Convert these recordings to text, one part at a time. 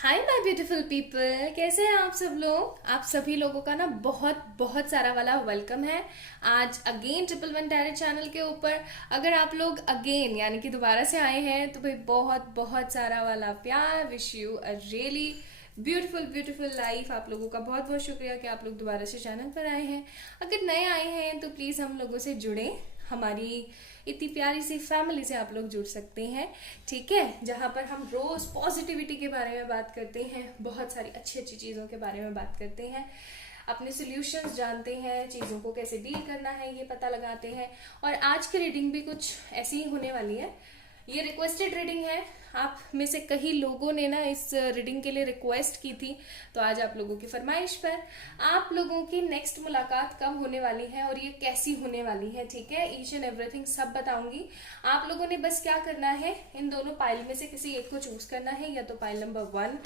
Hi my beautiful people, कैसे हैं आप सब लोग। आप सभी लोगों का ना बहुत बहुत सारा वाला वेलकम है आज अगेन 111 टैरेट चैनल के ऊपर। अगर आप लोग अगेन यानी कि दोबारा से आए हैं तो भाई बहुत बहुत सारा वाला प्यार। Wish you a really beautiful beautiful life. आप लोगों का बहुत बहुत शुक्रिया कि आप लोग दोबारा से चैनल पर आए हैं। अगर नए आए हैं तो प्लीज़ हम लोगों से जुड़े, हमारी इतनी प्यारी सी फैमिली से आप लोग जुड़ सकते हैं। ठीक है, जहाँ पर हम रोज पॉजिटिविटी के बारे में बात करते हैं, बहुत सारी अच्छी अच्छी चीज़ों के बारे में बात करते हैं, अपने सॉल्यूशंस जानते हैं, चीज़ों को कैसे डील करना है ये पता लगाते हैं। और आज की रीडिंग भी कुछ ऐसी ही होने वाली है। ये रिक्वेस्टेड रीडिंग है। आप में से कई लोगों ने ना इस रीडिंग के लिए रिक्वेस्ट की थी, तो आज आप लोगों की फरमाइश पर आप लोगों की नेक्स्ट मुलाकात कब होने वाली है और ये कैसी होने वाली है, ठीक है, ईच एंड एवरीथिंग सब बताऊंगी। आप लोगों ने बस क्या करना है, इन दोनों पाइल में से किसी एक को चूज करना है। या तो पाइल नंबर 1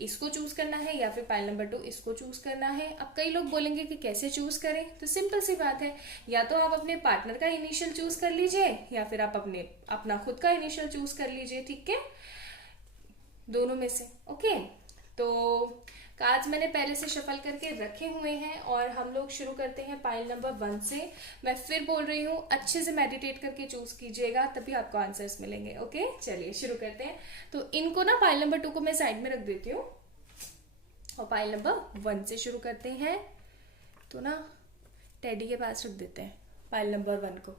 इसको चूज करना है या फिर पाइल नंबर 2 इसको चूज करना है। अब कई लोग बोलेंगे कि कैसे चूज करें, तो सिंपल सी बात है, या तो आप अपने पार्टनर का इनिशियल चूज कर लीजिए या फिर आप अपना खुद का इनिशियल चूज कर लीजिए, ठीक है, दोनों में से। ओके, तो कार्ड्स मैंने पहले से शफल करके रखे हुए हैं और हम लोग शुरू करते हैं पाइल नंबर 1 से। मैं फिर बोल रही हूँ, अच्छे से मेडिटेट करके चूज कीजिएगा, तभी आपको आंसर्स मिलेंगे। ओके, चलिए शुरू करते हैं। तो इनको ना पाइल नंबर 2 को मैं साइड में रख देती हूँ और पाइल नंबर 1 से शुरू करते हैं। तो ना टेडी के पास रख देते हैं पाइल नंबर 1 को।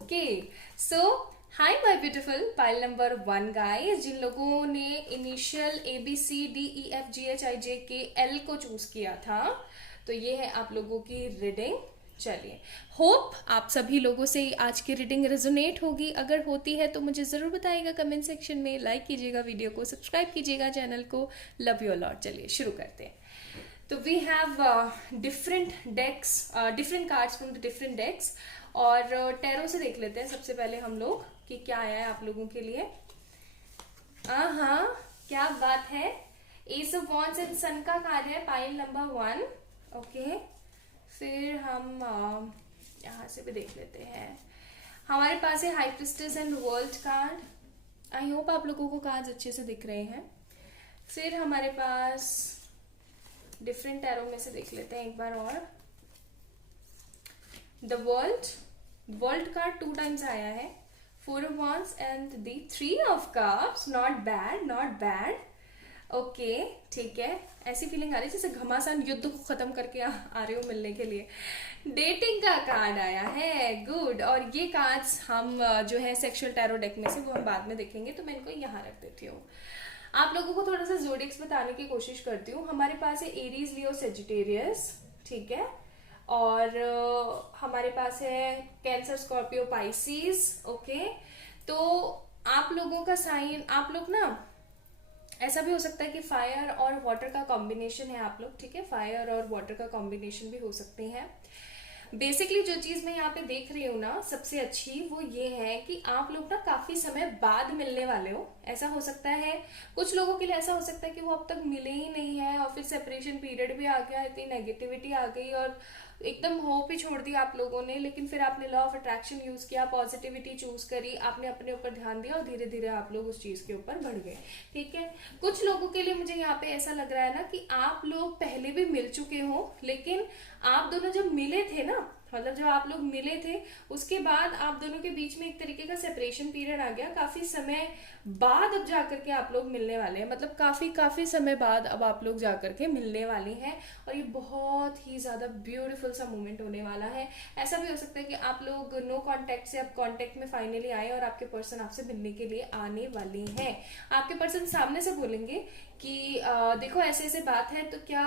Okay, so hi my beautiful pile number 1 guys. जिन लोगों ने इनिशियल ABCDEFGHIJKL को चूज किया था, तो ये है आप लोगों की रीडिंग। चलिए, होप आप सभी लोगों से आज की रीडिंग रेजोनेट होगी। अगर होती है तो मुझे ज़रूर बताइएगा कमेंट सेक्शन में, लाइक कीजिएगा वीडियो को, सब्सक्राइब कीजिएगा चैनल को। Love you lot. चलिए शुरू करते हैं। तो we have different decks, different cards from the different decks. और टैरो से देख लेते हैं सबसे पहले हम लोग कि क्या आया है आप लोगों के लिए। हाँ, क्या बात है। एस ऑफ वॉन्ड्स एंड सन का कार्ड है पाइल नंबर 1। ओके, फिर हम यहाँ से भी देख लेते हैं। हमारे पास है high priestess and world card. I hope आप लोगों को कार्ड्स अच्छे से दिख रहे हैं। फिर हमारे पास डिफरेंट टैरो में से देख लेते हैं एक बार और। द वर्ल्ड कार्ड 2 टाइम्स आया है, 4 of wands and the 3 of cups. Not bad, not bad. Okay, ठीक है, ऐसी फीलिंग आ रही है जैसे घमासान युद्ध को खत्म करके आ रहे हो मिलने के लिए। डेटिंग का कार्ड आया है, गुड। और ये कार्ड्स हम जो है सेक्सुअल टैरो डेक में से, वो हम बाद में देखेंगे, तो मैं इनको यहाँ रख देती हूँ। आप लोगों को थोड़ा सा जोडिक्स बताने की कोशिश करती हूँ। हमारे पास है एरीज, लियो, सेजिटेरियस, ठीक है। और हमारे पास है कैंसर, स्कॉर्पियो, पाइसिस। ओके, तो आप लोगों का साइन, आप लोग ना, ऐसा भी हो सकता है कि फायर और वाटर का कॉम्बिनेशन है आप लोग, ठीक है, फायर और वाटर का कॉम्बिनेशन भी हो सकते हैं। बेसिकली जो चीज मैं यहाँ पे देख रही हूँ ना सबसे अच्छी, वो ये है कि आप लोग ना काफी समय बाद मिलने वाले हो। ऐसा हो सकता है कुछ लोगों के लिए, ऐसा हो सकता है कि वो अब तक मिले ही नहीं है और फिर सेपरेशन पीरियड भी आ गया, इतनी नेगेटिविटी आ गई और एकदम होप ही छोड़ दिया आप लोगों ने। लेकिन फिर आपने लॉ ऑफ अट्रैक्शन यूज किया, पॉजिटिविटी चूज करी, आपने अपने ऊपर ध्यान दिया और धीरे धीरे आप लोग उस चीज के ऊपर बढ़ गए, ठीक है। कुछ लोगों के लिए मुझे यहाँ पे ऐसा लग रहा है ना कि आप लोग पहले भी मिल चुके हो, लेकिन आप दोनों जब मिले थे ना, मतलब जब आप लोग मिले थे उसके बाद आप दोनों के बीच में एक तरीके का सेपरेशन पीरियड आ गया। काफी समय बाद अब जाकर के आप लोग मिलने वाले हैं, मतलब काफी समय बाद अब आप लोग जाकर के मिलने वाले हैं और ये बहुत ही ज्यादा ब्यूटीफुल सा मोमेंट होने वाला है। ऐसा भी हो सकता है कि आप लोग नो कांटेक्ट से अब कांटेक्ट में फाइनली आए और आपके पर्सन आपसे मिलने के लिए आने वाले हैं। आपके पर्सन सामने से बोलेंगे कि देखो ऐसे ऐसे बात है, तो क्या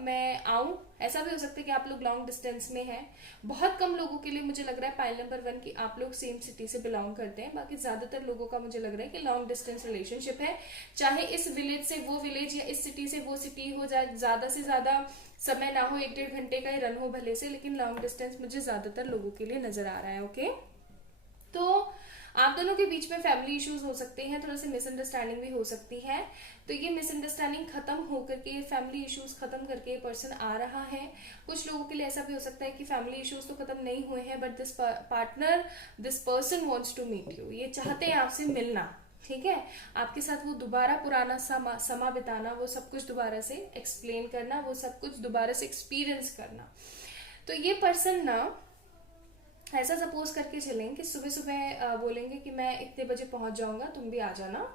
मैं आऊं। ऐसा भी हो सकता है कि आप लोग लॉन्ग डिस्टेंस में हैं। बहुत कम लोगों के लिए मुझे लग रहा है पाइल नंबर 1 की आप लोग सेम सिटी से बिलोंग करते हैं। बाकी ज्यादातर लोगों का मुझे लग रहा है कि लॉन्ग डिस्टेंस रिलेशनशिप है, चाहे इस विलेज से वो विलेज या इस सिटी से वो सिटी हो जाए, ज्यादा से ज्यादा समय ना हो, 1-1.5 घंटे का ही रन हो भले से, लेकिन लॉन्ग डिस्टेंस मुझे ज्यादातर लोगों के लिए नजर आ रहा है। ओके, तो आप दोनों के बीच में फैमिली इश्यूज हो सकते हैं, थोड़ा सा मिसअंडरस्टैंडिंग भी हो सकती है। तो ये मिसअंडरस्टैंडिंग खत्म होकर के, फैमिली इश्यूज खत्म करके पर्सन आ रहा है। कुछ लोगों के लिए ऐसा भी हो सकता है कि फैमिली इश्यूज तो खत्म नहीं हुए हैं, but this partner, this person wants to meet you, ये चाहते हैं आपसे मिलना, ठीक है, आपके साथ वो दोबारा पुराना समा बिताना, वो सब कुछ दोबारा से एक्सप्लेन करना, वो सब कुछ दोबारा से एक्सपीरियंस करना। तो ये पर्सन ना ऐसा सपोज करके चलें कि सुबह सुबह बोलेंगे कि मैं इतने बजे पहुंच जाऊंगा, तुम भी आ जाना,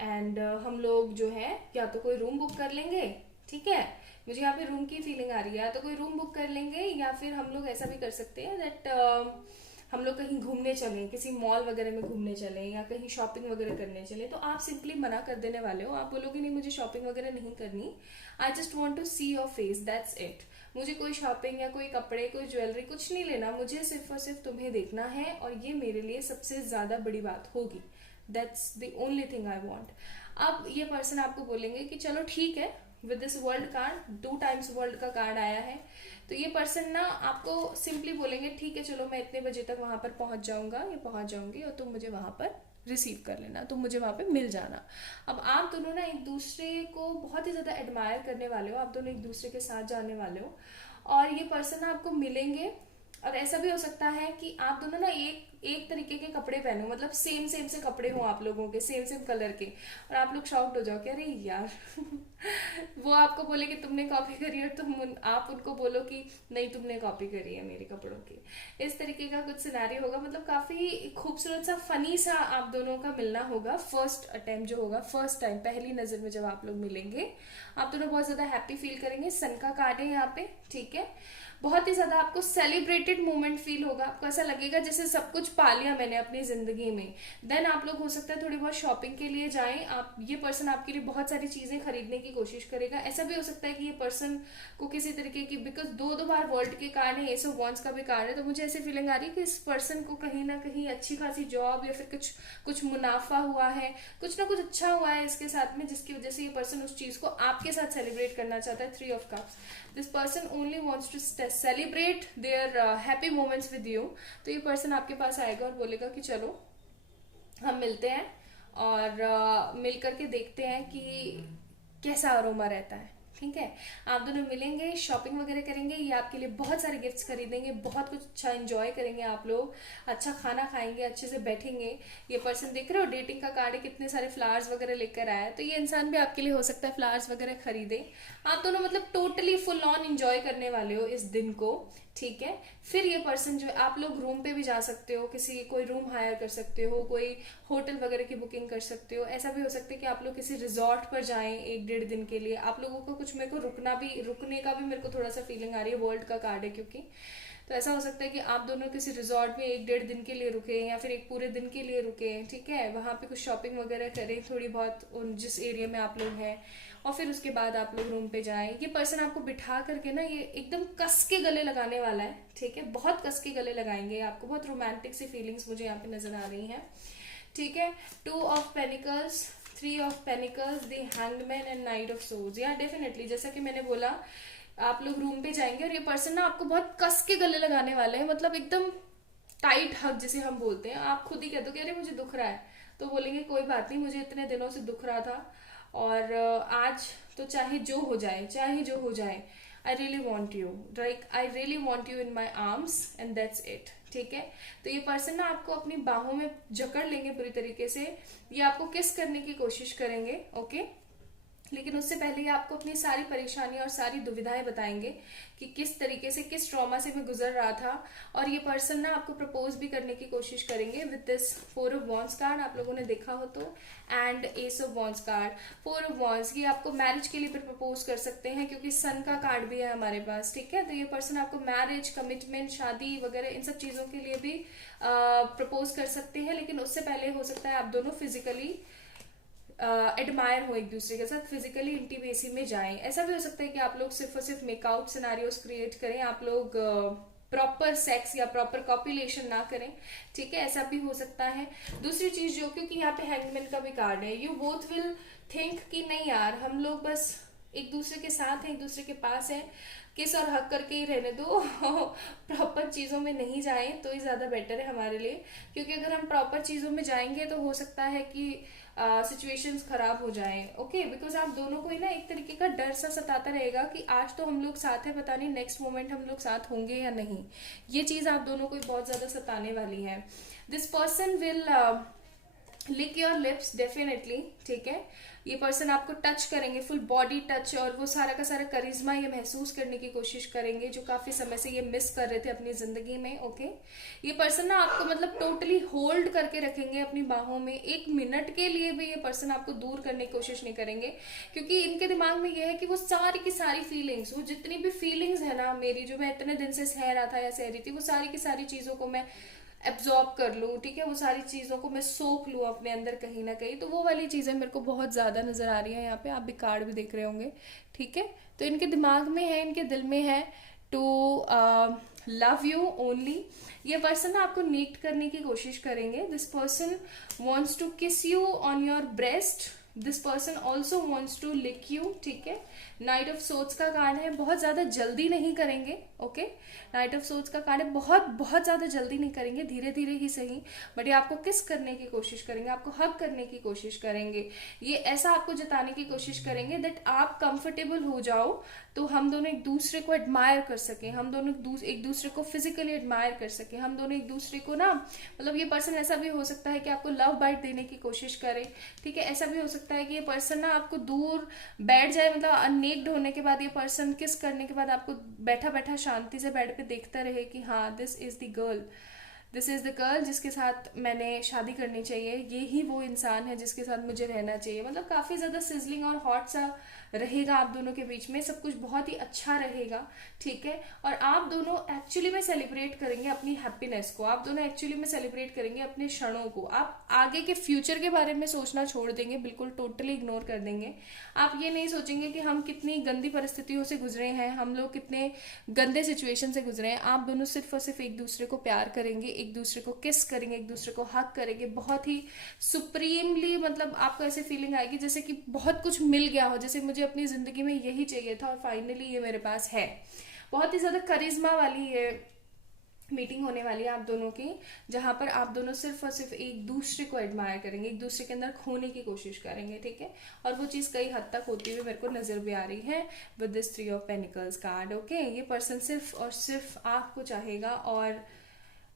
एंड हम लोग जो है या तो कोई रूम बुक कर लेंगे, ठीक है, मुझे यहाँ पे रूम की फीलिंग आ रही है, तो कोई रूम बुक कर लेंगे, या फिर हम लोग ऐसा भी कर सकते हैं दैट हम लोग कहीं घूमने चलें, किसी मॉल वगैरह में घूमने चलें, या कहीं शॉपिंग वगैरह करने चलें। तो आप सिंपली मना कर देने वाले हो, आप बोलोगे नहीं मुझे शॉपिंग वगैरह नहीं करनी, I just want to see your face, that's it. मुझे कोई शॉपिंग या कोई कपड़े, कोई ज्वेलरी कुछ नहीं लेना, मुझे सिर्फ और सिर्फ तुम्हें देखना है, और ये मेरे लिए सबसे ज्यादा बड़ी बात होगी, that's the only thing I want. अब ये पर्सन आपको बोलेंगे कि चलो ठीक है, with this world card 2 times world का कार्ड आया है, तो ये पर्सन ना आपको सिंपली बोलेंगे ठीक है चलो मैं इतने बजे तक वहां पर पहुंच जाऊंगा या पहुंच जाऊंगी, और तुम मुझे वहां पर रिसीव कर लेना, तुम मुझे वहां पे मिल जाना। अब आप दोनों ना एक दूसरे को बहुत ही ज्यादा एडमायर करने वाले हो, आप दोनों एक दूसरे के साथ जाने वाले हो, और ये पर्सन आपको मिलेंगे, और ऐसा भी हो सकता है कि आप दोनों ना एक तरीके के कपड़े पहनो, मतलब सेम सेम से कपड़े हो आप लोगों के, सेम सेम कलर के, और आप लोग शॉक्ड हो जाओ कि अरे यार वो आपको बोले कि तुमने कॉपी करी, और आप उनको बोलो कि नहीं तुमने कॉपी करी है मेरे कपड़ों की। इस तरीके का कुछ सिनेरियो होगा, मतलब काफी खूबसूरत सा फनी सा आप दोनों का मिलना होगा। फर्स्ट अटेम्प्ट जो होगा, फर्स्ट टाइम, पहली नजर में जब आप लोग मिलेंगे, आप दोनों बहुत ज्यादा हैप्पी फील करेंगे। सन का कार्ड है यहाँ पे, ठीक है, बहुत ही ज्यादा आपको सेलिब्रेटेड मोमेंट फील होगा, आपको ऐसा लगेगा जैसे सब कुछ पा लिया मैंने अपनी जिंदगी में। देन आप लोग हो सकता है थोड़ी बहुत शॉपिंग के लिए जाएं, आप ये पर्सन आपके लिए बहुत सारी चीजें खरीदने की कोशिश करेगा। ऐसा भी हो सकता है कि ये पर्सन को किसी तरीके की, बिकॉज दो बार वर्ल्ड के कार्ड है, एस ऑफ वॉन्ड्स का भी कार्ड है, तो मुझे ऐसी फीलिंग आ रही है कि इस पर्सन को कहीं ना कहीं अच्छी खासी जॉब या फिर कुछ कुछ मुनाफा हुआ है, कुछ ना कुछ अच्छा हुआ है इसके साथ में, जिसकी वजह से ये पर्सन उस चीज को आपके साथ सेलिब्रेट करना चाहता है। 3 of cups, this person only wants to celebrate their happy moments with you. तो ये पर्सन आपके पास आएगा और बोलेगा कि चलो हम मिलते हैं, और मिल करके देखते हैं कि कैसा अरोमा रहता है, ठीक है। आप दोनों मिलेंगे, शॉपिंग वगैरह करेंगे, ये आपके लिए बहुत सारे गिफ्ट्स खरीदेंगे, बहुत कुछ अच्छा एंजॉय करेंगे, आप लोग अच्छा खाना खाएंगे, अच्छे से बैठेंगे। ये पर्सन देख रहे हो डेटिंग का कार्ड है, कितने सारे फ्लावर्स वगैरह लेकर आया है, तो ये इंसान भी आपके लिए हो सकता है फ्लावर्स वगैरह खरीदे। आप दोनों मतलब टोटली फुल ऑन एंजॉय करने वाले हो इस दिन को, ठीक है। फिर ये पर्सन जो, आप लोग रूम पे भी जा सकते हो, किसी कोई रूम हायर कर सकते हो, कोई होटल वगैरह की बुकिंग कर सकते हो। ऐसा भी हो सकता है कि आप लोग किसी रिजॉर्ट पर जाएं 1-1.5 दिन के लिए। आप लोगों को कुछ, मेरे को रुकने का भी मेरे को थोड़ा सा फीलिंग आ रही है, वर्ल्ड का कार्ड है क्योंकि, तो ऐसा हो सकता है कि आप दोनों किसी रिजॉर्ट में 1-1.5 दिन के लिए रुके, या फिर एक पूरे दिन के लिए रुके, ठीक है, वहां पे कुछ शॉपिंग वगैरह करें थोड़ी बहुत जिस एरिया में आप लोग हैं, और फिर उसके बाद आप लोग रूम पे जाएं। ये पर्सन आपको बिठा करके ना ये एकदम कस के गले लगाने वाला है, ठीक है, बहुत कस के गले लगाएंगे आपको, बहुत रोमांटिक सी फीलिंग्स मुझे यहाँ पे नजर आ रही हैं, ठीक है। 2 of pentacles, 3 of pentacles, the hanged man and night of swords. या डेफिनेटली जैसा कि मैंने बोला, आप लोग रूम पे जाएंगे और ये पर्सन ना आपको बहुत कस के गले लगाने वाले हैं, मतलब एकदम टाइट हग जिसे हम बोलते हैं। आप खुद ही कहते हो कि अरे मुझे दुख रहा है, तो बोलेंगे कोई बात नहीं, मुझे इतने दिनों से दुख रहा था, और आज तो चाहे जो हो जाए, चाहे जो हो जाए, I really want you, like I really want you in my arms and that's it, ठीक है। तो ये पर्सन ना आपको अपनी बाहों में जकड़ लेंगे पूरी तरीके से, ये आपको किस करने की कोशिश करेंगे, ओके। लेकिन उससे पहले ही आपको अपनी सारी परेशानियां और सारी दुविधाएं बताएंगे कि किस तरीके से, किस ट्रॉमा से मैं गुजर रहा था। और ये पर्सन ना आपको प्रपोज भी करने की कोशिश करेंगे with this 4 of wands card, आप लोगों ने देखा हो तो, and S of wands card, 4 of wands, ये आपको मैरिज के लिए भी प्रपोज कर सकते हैं क्योंकि सन का कार्ड भी है हमारे पास, ठीक है। तो ये पर्सन आपको मैरिज, कमिटमेंट, शादी वगैरह इन सब चीजों के लिए भी प्रपोज कर सकते हैं। लेकिन उससे पहले हो सकता है आप दोनों फिजिकली एडमायर हो एक दूसरे के साथ, फिजिकली इंटीमेसी में जाएं। ऐसा भी हो सकता है कि आप लोग सिर्फ और सिर्फ मेकआउट सिनारियोस क्रिएट करें, आप लोग प्रॉपर सेक्स या प्रॉपर कॉपुलेशन ना करें, ठीक है, ऐसा भी हो सकता है। दूसरी चीज जो, क्योंकि यहाँ पे हैंगमैन का भी कार्ड है, यू बोथ विल थिंक कि नहीं यार हम लोग बस एक दूसरे के साथ हैं, एक दूसरे के पास है, किस और हक करके ही रहने दो प्रॉपर चीजों में नहीं जाएं तो ही ज्यादा बेटर है हमारे लिए, क्योंकि अगर हम प्रॉपर चीजों में जाएंगे तो हो सकता है कि सिचुएशंस खराब हो जाएं, ओके। बिकॉज आप दोनों को ही ना एक तरीके का डर सा सताता रहेगा कि आज तो हम लोग साथ हैं, पता नहीं नेक्स्ट मोमेंट हम लोग साथ होंगे या नहीं। ये चीज आप दोनों को ही बहुत ज्यादा सताने वाली है। This person will lick your lips definitely, ठीक है। ये पर्सन आपको टच करेंगे, फुल बॉडी टच, और वो सारा का सारा करिश्मा ये महसूस करने की कोशिश करेंगे जो काफी समय से ये मिस कर रहे थे अपनी जिंदगी में। ओके, ये पर्सन ना आपको मतलब टोटली होल्ड करके रखेंगे अपनी बाहों में, एक मिनट के लिए भी ये पर्सन आपको दूर करने की कोशिश नहीं करेंगे, क्योंकि इनके दिमाग में ये है कि वो सारी की सारी फीलिंग्स, वो जितनी भी फीलिंग्स है ना मेरी, जो मैं इतने दिन से सह रहा था या सह रही थी, वो सारी की सारी चीजों को मैं एब्जॉर्ब कर लूँ, ठीक है, वो सारी चीज़ों को मैं सोख लूँ अपने अंदर कहीं ना कहीं। तो वो वाली चीज़ें मेरे को बहुत ज़्यादा नज़र आ रही है यहाँ पे, आप भी कार्ड भी देख रहे होंगे, ठीक है। तो इनके दिमाग में है, इनके दिल में है टू लव यू ओनली। ये पर्सन ना आपको नीट करने की कोशिश करेंगे। This person wants to kiss you on your breast, this person also wants to lick you, ठीक है। नाइट ऑफ सोर्ड्स का कार्ड है, बहुत ज्यादा जल्दी नहीं करेंगे, ओके। नाइट ऑफ सोर्ड्स का कार्ड है, बहुत बहुत ज्यादा जल्दी नहीं करेंगे, धीरे धीरे ही सही, बट ये आपको किस करने की कोशिश करेंगे, आपको हग करने की कोशिश करेंगे। ये ऐसा आपको जताने की कोशिश करेंगे दैट आप कंफर्टेबल हो जाओ, तो हम दोनों एक दूसरे को एडमायर कर सके, हम दोनों एक दूसरे को फिजिकली एडमायर कर सके, हम दोनों एक दूसरे को ना, मतलब ये पर्सन ऐसा भी हो सकता है कि आपको लव बाइट देने की कोशिश करे, ठीक है। ऐसा भी हो सकता है कि ये पर्सन ना आपको दूर बैठ जाए, मतलब अननेक्ड होने के बाद ये पर्सन किस करने के बाद आपको बैठा बैठा शांति से बेड पे देखता रहे कि हाँ this is the girl, this is the girl जिसके साथ मैंने शादी करनी चाहिए, ये ही वो इंसान है जिसके साथ मुझे रहना चाहिए। मतलब काफी ज्यादा सिजलिंग और हॉट सा रहेगा आप दोनों के बीच में, सब कुछ बहुत ही अच्छा रहेगा, ठीक है। और आप दोनों एक्चुअली में सेलिब्रेट करेंगे अपनी हैप्पीनेस को, आप दोनों एक्चुअली में सेलिब्रेट करेंगे अपने क्षणों को। आप आगे के फ्यूचर के बारे में सोचना छोड़ देंगे, बिल्कुल टोटली इग्नोर कर देंगे। आप ये नहीं सोचेंगे कि हम कितनी गंदी परिस्थितियों से गुजरे हैं, हम लोग कितने गंदे सिचुएशन से गुजरे हैं। आप दोनों सिर्फ और सिर्फ एक दूसरे को प्यार करेंगे, एक दूसरे को किस करेंगे, एक दूसरे को हक करेंगे, बहुत ही सुप्रीमली। मतलब आपको ऐसे फीलिंग आएगी जैसे कि बहुत कुछ मिल गया हो, जैसे मुझे अपनी जिंदगी में यही चाहिए था और फाइनली ये मेरे पास है। बहुत ही ज्यादा करिश्मा वाली ये मीटिंग होने वाली है आप दोनों की, जहां पर आप दोनों सिर्फ और सिर्फ एक दूसरे को एडमायर करेंगे, एक दूसरे के अंदर खोने की कोशिश करेंगे, ठीक है। और वो चीज कई हद तक होती हुई मेरे को नजर भी आ रही है with this 3 of pentacles card, okay. ये पर्सन सिर्फ और सिर्फ आपको चाहेगा, और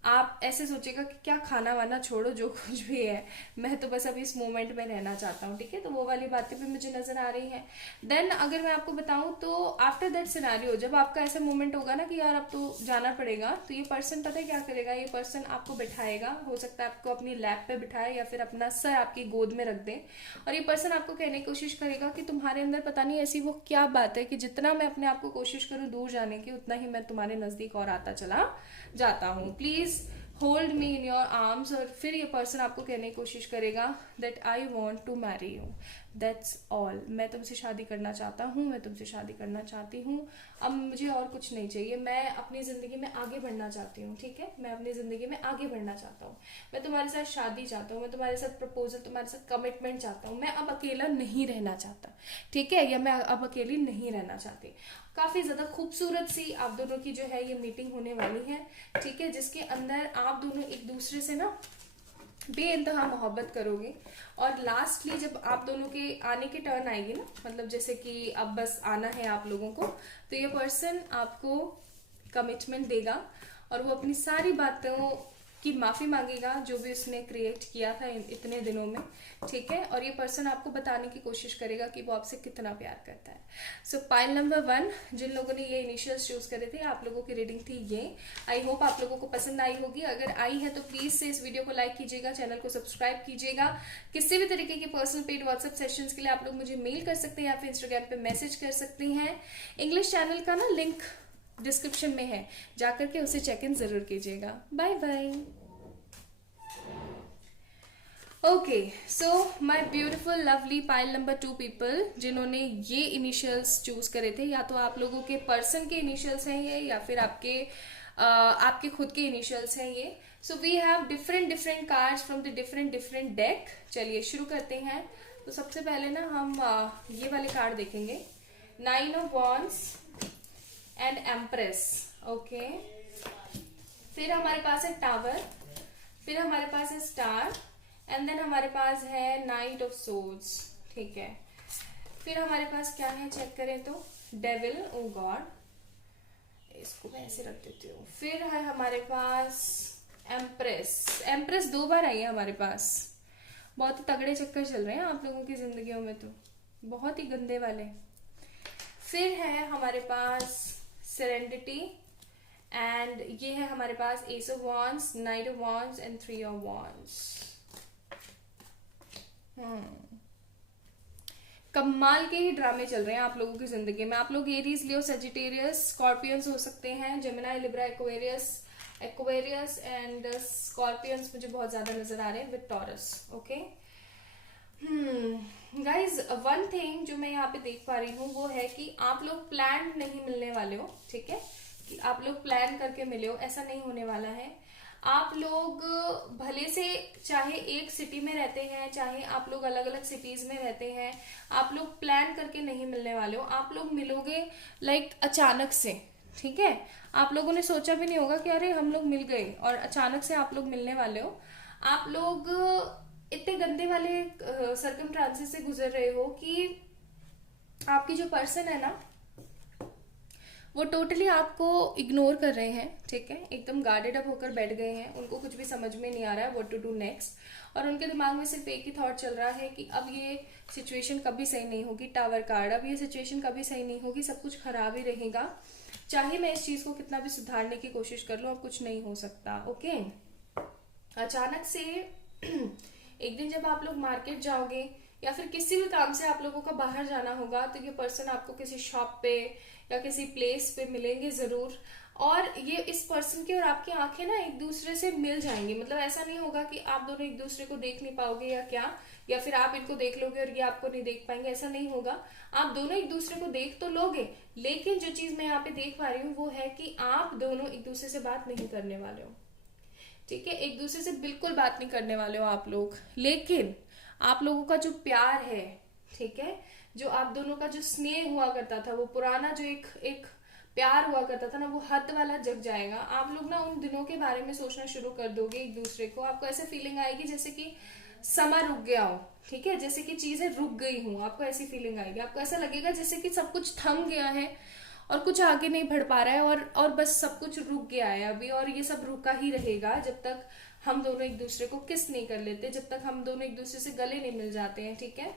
आप ऐसे सोचेगा कि क्या खाना वाना छोड़ो, जो कुछ भी है, मैं तो बस अभी इस मोमेंट में रहना चाहता हूँ, ठीक है। तो वो वाली बातें भी मुझे नजर आ रही हैं। देन अगर मैं आपको बताऊं तो आफ्टर दैट सिनेरियो, जब आपका ऐसा मोमेंट होगा ना कि यार अब तो जाना पड़ेगा, तो ये पर्सन पता है क्या करेगा, ये पर्सन आपको बिठाएगा, हो सकता है आपको अपनी लैप पे बिठाए या फिर अपना सर आपकी गोद में रख दे, और ये पर्सन आपको कहने की कोशिश करेगा कि तुम्हारे अंदर पता नहीं ऐसी वो क्या बात है कि जितना मैं अपने आप को कोशिश करूँ दूर जाने की, उतना ही मैं तुम्हारे नजदीक और आता चला जाता हूँ, please hold me in your arms. और फिर ये पर्सन आपको कहने की कोशिश करेगा that I want to marry you, that's all, मैं तुमसे शादी करना चाहता हूँ, मैं तुमसे शादी करना चाहती हूँ, अब मुझे और कुछ नहीं चाहिए, मैं अपनी जिंदगी में आगे बढ़ना चाहती हूँ, ठीक है। मैं अपनी जिंदगी में आगे बढ़ना चाहता हूँ, मैं तुम्हारे साथ शादी चाहता हूँ, मैं तुम्हारे साथ प्रपोजल, तुम्हारे साथ कमिटमेंट चाहता हूँ, मैं अब अकेला नहीं रहना चाहता, ठीक है, या मैं अब अकेली नहीं रहना चाहती। काफी ज्यादा खूबसूरत सी आप दोनों की जो है ये मीटिंग होने वाली है, ठीक है, जिसके अंदर आप दोनों एक दूसरे से ना बेइंतहा मोहब्बत करोगे। और लास्टली जब आप दोनों के आने की टर्न आएगी ना, मतलब जैसे कि अब बस आना है आप लोगों को, तो ये पर्सन आपको कमिटमेंट देगा और वो अपनी सारी बातों की माफी मांगेगा जो भी उसने क्रिएट किया था इतने दिनों में, ठीक है। और ये पर्सन आपको बताने की कोशिश करेगा कि वो आपसे कितना प्यार करता है। सो पाइल नंबर 1, जिन लोगों ने ये इनिशियल्स चूज करे थे, आप लोगों की रीडिंग थी ये। आई होप आप लोगों को पसंद आई होगी। अगर आई है तो प्लीज से इस वीडियो को लाइक कीजिएगा, चैनल को सब्सक्राइब कीजिएगा। किसी भी तरीके की पर्सनल पेड व्हाट्सएप सेशंस के लिए आप लोग मुझे मेल कर सकते हैं या फिर इंस्टाग्राम पे मैसेज कर सकते हैं। इंग्लिश चैनल का ना लिंक डिस्क्रिप्शन में है, जाकर के उसे चेक इन जरूर कीजिएगा। Bye bye. Okay, so my beautiful lovely pile number 2 people जिन्होंने ये इनिशियल्स चूज करे थे, या तो आप लोगों के पर्सन के इनिशियल्स हैं ये, या फिर आपके खुद के इनिशियल्स हैं ये। So we have different different cards from the different deck. चलिए शुरू करते हैं। तो सबसे पहले ना हम ये वाले कार्ड देखेंगे, 9 of wands and empress, okay. फिर हमारे पास है टावर, फिर हमारे पास है स्टार, एंड देन हमारे पास है नाइट ऑफ सोर्ड्स, ठीक है। फिर हमारे पास क्या है चेक करें तो डेविल, ओ गॉड, इसको मैं ऐसे रख देती हूँ। फिर है हमारे पास एम्प्रेस, एम्प्रेस 2 बार आई है हमारे पास, बहुत ही तगड़े चक्कर चल रहे हैं आप लोगों की जिंदगियों में, तो बहुत ही गंदे वाले। फिर है हमारे पास सेरेंडिटी, एंड ये है हमारे पास ace of wands, knight of wands and three of wands. कमाल के ही ड्रामे चल रहे हैं आप लोगों की जिंदगी में। आप लोग एरीज, लियो, सेजिटेरियस, स्कॉर्पियंस हो सकते हैं, Gemini, Libra, Aquarius and Scorpions मुझे बहुत ज्यादा नजर आ रहे हैं with Taurus. Okay guys, one thing जो मैं यहाँ पे देख पा रही हूँ वो है कि आप लोग प्लान नहीं मिलने वाले हो, ठीक है, कि आप लोग प्लान करके मिले हो, ऐसा नहीं होने वाला है। आप लोग भले से चाहे एक सिटी में रहते हैं, चाहे आप लोग अलग अलग सिटीज में रहते हैं, आप लोग प्लान करके नहीं मिलने वाले हो। आप लोग मिलोगे लाइक अचानक से, ठीक है। आप लोगों ने सोचा भी नहीं होगा कि अरे हम लोग मिल गए, और अचानक से आप लोग मिलने वाले हो। आप लोग इतने गंदे वाले सर्कमस्टांसेस से गुजर रहे हो कि आपकी जो पर्सन है ना वो टोटली आपको इग्नोर कर रहे हैं, ठीक है, एकदम गार्डेड अप होकर बैठ गए हैं। उनको कुछ भी समझ में नहीं आ रहा है व्हाट टू डू नेक्स्ट, और उनके दिमाग में सिर्फ एक ही थॉट चल रहा है कि अब ये सिचुएशन कभी सही नहीं होगी। टावर कार्ड, अब ये सिचुएशन कभी सही नहीं होगी, सब कुछ खराब ही रहेगा, चाहे मैं इस चीज को कितना भी सुधारने की कोशिश कर लूं, अब कुछ नहीं हो सकता। ओके, अचानक से एक दिन जब आप लोग मार्केट जाओगे या फिर किसी भी काम से आप लोगों का बाहर जाना होगा, तो ये पर्सन आपको किसी शॉप पे या किसी प्लेस पे मिलेंगे जरूर, और ये इस पर्सन की और आपकी आंखें ना एक दूसरे से मिल जाएंगी। मतलब ऐसा नहीं होगा कि आप दोनों एक दूसरे को देख नहीं पाओगे या क्या, या फिर आप इनको देख लोगे और ये आपको नहीं देख पाएंगे, ऐसा नहीं होगा। आप दोनों एक दूसरे को देख तो लोगे, लेकिन जो चीज मैं यहाँ पे देख पा रही हूँ वो है कि आप दोनों एक दूसरे से बात नहीं करने वाले हो, ठीक है, एक दूसरे से बिल्कुल बात नहीं करने वाले हो आप लोग। लेकिन आप लोगों का जो प्यार है, ठीक है, जो आप दोनों का जो स्नेह हुआ करता था, वो पुराना जो एक प्यार हुआ करता था ना, वो हद वाला जग जाएगा। आप लोग ना उन दिनों के बारे में सोचना शुरू कर दोगे एक दूसरे को। आपको ऐसे फीलिंग आएगी जैसे कि समय रुक गया हो, ठीक है, जैसे कि चीजें रुक गई हूँ, आपको ऐसी फीलिंग आएगी। आपको ऐसा लगेगा जैसे कि सब कुछ थम गया है और कुछ आगे नहीं बढ़ पा रहा है, और बस सब कुछ रुक गया है अभी, और ये सब रुका ही रहेगा जब तक हम दोनों एक दूसरे को किस नहीं कर लेते, जब तक हम दोनों एक दूसरे से गले नहीं मिल जाते हैं, ठीक है।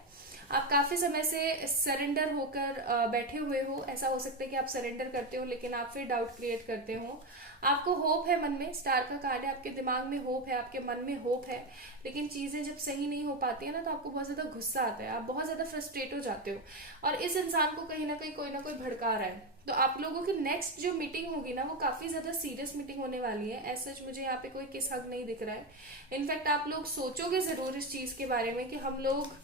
आप काफी समय से सरेंडर होकर बैठे हुए हो। ऐसा हो सकता है कि आप सरेंडर करते हो लेकिन आप फिर डाउट क्रिएट करते हो। आपको होप है मन में, स्टार का कार्ड है, आपके दिमाग में होप है, आपके मन में होप है, लेकिन चीजें जब सही नहीं हो पाती है ना, तो आपको बहुत ज्यादा गुस्सा आता है, आप बहुत ज्यादा फ्रस्ट्रेट हो जाते हो, और इस इंसान को कहीं ना कहीं कोई ना कोई भड़का रहा है। तो आप लोगों की नेक्स्ट जो मीटिंग होगी ना, वो काफी ज्यादा सीरियस मीटिंग होने वाली है। ऐसा मुझे यहाँ पे कोई किस हक नहीं दिख रहा है। इनफैक्ट आप लोग सोचोगे जरूर इस चीज के बारे में कि हम लोग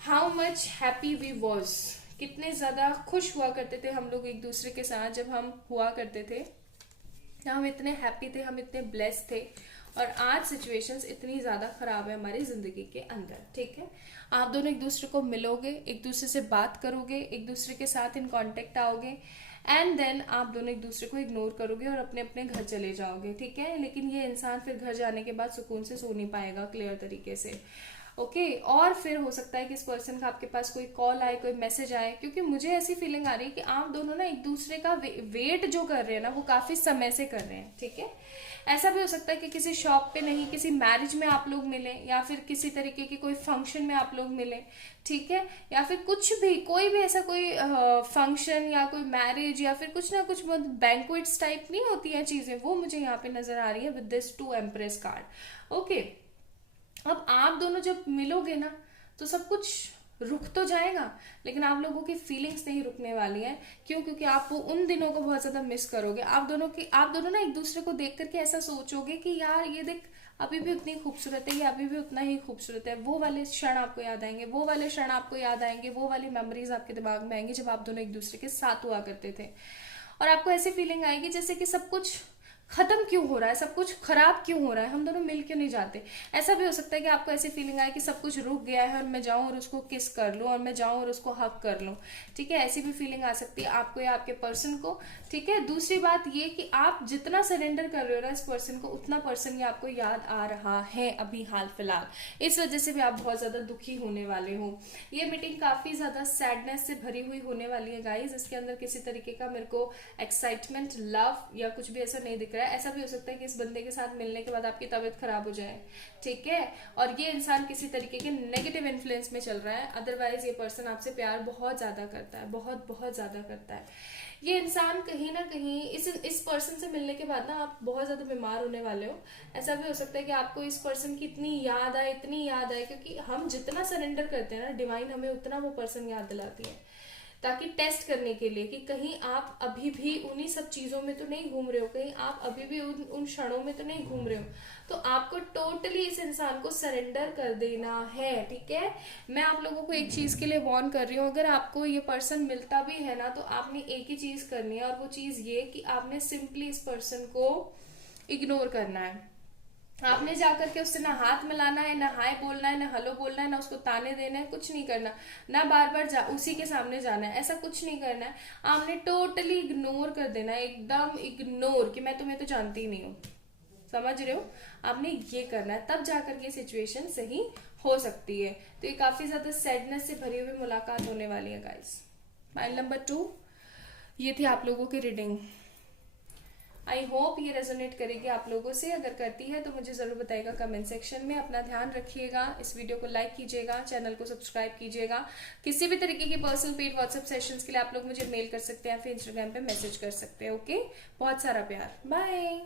how much happy we was, कितने ज्यादा खुश हुआ करते थे हम लोग एक दूसरे के साथ जब हम हुआ करते थे, हम इतने हैप्पी थे, हम इतने ब्लेस्ड थे, और आज सिचुएशंस इतनी ज्यादा खराब है हमारी जिंदगी के अंदर, ठीक है। आप दोनों एक दूसरे को मिलोगे, एक दूसरे से बात करोगे, एक दूसरे के साथ इन कांटेक्ट आओगे, एंड देन आप दोनों एक दूसरे को इग्नोर करोगे और अपने अपने घर चले जाओगे, ठीक है। लेकिन ये इंसान फिर घर जाने के बाद सुकून से सो नहीं पाएगा क्लियर तरीके से, ओके और फिर हो सकता है कि इस पर्सन का आपके पास कोई कॉल आए, कोई मैसेज आए, क्योंकि मुझे ऐसी फीलिंग आ रही है कि आप दोनों ना एक दूसरे का वेट जो कर रहे हैं ना, वो काफी समय से कर रहे हैं, ठीक है। ऐसा भी हो सकता है कि किसी शॉप पे नहीं, किसी मैरिज में आप लोग मिले, या फिर किसी तरीके के कोई फंक्शन में आप लोग मिले, ठीक है, या फिर कुछ भी, कोई भी ऐसा कोई फंक्शन या कोई मैरिज या फिर कुछ ना कुछ बैंक्वेट्स टाइप नहीं होती हैं चीजें, वो मुझे यहाँ पे नजर आ रही है with this 2 empress card, okay. अब आप दोनों जब मिलोगे ना, तो सब कुछ रुक तो जाएगा, लेकिन आप लोगों की फीलिंग्स नहीं रुकने वाली हैं। क्यों? क्योंकि आप वो उन दिनों को बहुत ज्यादा मिस करोगे। आप दोनों ना एक दूसरे को देख करके ऐसा सोचोगे कि यार ये देख, अभी भी उतनी खूबसूरत है, ये अभी भी उतना ही खूबसूरत है। वो वाले क्षण आपको याद आएंगे, वो वाले क्षण आपको याद आएंगे, वो वाली मेमोरीज आपके दिमाग में आएंगी जब आप दोनों एक दूसरे के साथ हुआ करते थे। और आपको ऐसी फीलिंग आएगी जैसे कि सब कुछ खत्म क्यों हो रहा है, सब कुछ खराब क्यों हो रहा है, हम दोनों मिल क्यों नहीं जाते। ऐसा भी हो सकता है कि आपको ऐसी फीलिंग आए कि सब कुछ रुक गया है और मैं जाऊं और उसको किस कर लूं, और मैं जाऊं और उसको हक कर लूं, ठीक है। ऐसी भी फीलिंग आ सकती है आपको या आपके पर्सन को, ठीक है। दूसरी बात ये कि आप जितना सरेंडर कर रहे हो ना इस पर्सन को, उतना पर्सन ये आपको याद आ रहा है अभी हाल फिलहाल। इस वजह से भी आप बहुत ज्यादा दुखी होने वाले हो। ये मीटिंग काफी ज्यादा सैडनेस से भरी हुई होने वाली है गाइज। इसके अंदर किसी तरीके का मेरे को एक्साइटमेंट, लव या कुछ भी ऐसा नहीं दिख दिख रहा है, ऐसा भी हो सकता है कि इस बंदे के साथ मिलने के बाद आपकी तबीयत खराब हो जाए, ठीक है। और ये इंसान किसी तरीके के नेगेटिव इन्फ्लुएंस में चल रहा है, अदरवाइज ये पर्सन आपसे प्यार बहुत ज्यादा करता है, बहुत बहुत ज्यादा करता है। ये इंसान कहीं ना कहीं इस पर्सन से मिलने के बाद ना आप बहुत ज्यादा बीमार होने वाले हो। ऐसा भी हो सकता है कि आपको इस पर्सन की इतनी याद आए, इतनी याद आए, क्योंकि हम जितना सरेंडर करते हैं ना डिवाइन हमें उतना वो पर्सन याद दिलाती है, ताकि टेस्ट करने के लिए कि कहीं आप अभी भी उन्हीं सब चीजों में तो नहीं घूम रहे हो, कहीं आप अभी भी उन क्षणों में तो नहीं घूम रहे हो। तो आपको टोटली इस इंसान को सरेंडर कर देना है, ठीक है। मैं आप लोगों को एक चीज के लिए वार्न कर रही हूँ, अगर आपको ये पर्सन मिलता भी है ना, तो आपने एक ही चीज करनी है, और वो चीज ये कि आपने सिंपली इस पर्सन को इग्नोर करना है। आपने जाकर के उससे ना हाथ मिलाना है, ना हाय बोलना है, ना हेलो बोलना है, ना उसको ताने देना है, कुछ नहीं करना, ना बार बार उसी के सामने जाना है, ऐसा कुछ नहीं करना है। आपने टोटली इग्नोर कर देना है, एकदम इग्नोर, कि मैं तुम्हें तो जानती ही नहीं हूँ, समझ रहे हो। आपने ये करना है, तब जाकर के सिचुएशन सही हो सकती है। तो ये काफी ज्यादा सैडनेस से भरी हुई मुलाकात होने वाली है गाइस। माइल नंबर 2, ये थी आप लोगों की रीडिंग। आई होप ये रेजोनेट करेगी आप लोगों से, अगर करती है तो मुझे जरूर बताइएगा कमेंट सेक्शन में। अपना ध्यान रखिएगा, इस वीडियो को लाइक कीजिएगा, चैनल को सब्सक्राइब कीजिएगा। किसी भी तरीके की पर्सनल पेड व्हाट्सएप सेशंस के लिए आप लोग मुझे मेल कर सकते हैं, फिर इंस्टाग्राम पे मैसेज कर सकते हैं। ओके, बहुत सारा प्यार, बाय।